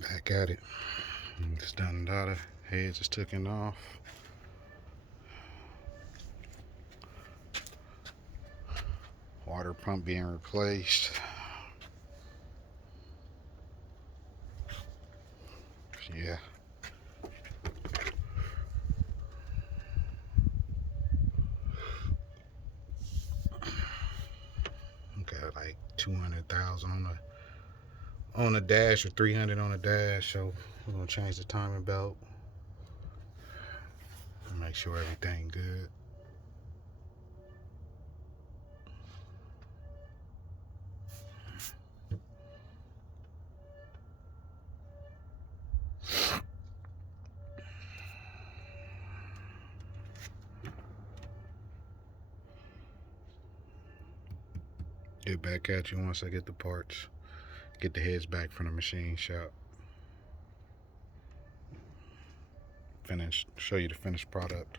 Back at it. It's done and data. Heads is taken off. Water pump being replaced. Yeah. Got like 200,000 on the dash, or 300 on the dash. So we're gonna change the timing belt. Make sure everything good. Get back at you once I get the parts. Get the heads back from the machine shop. Show you the finished product.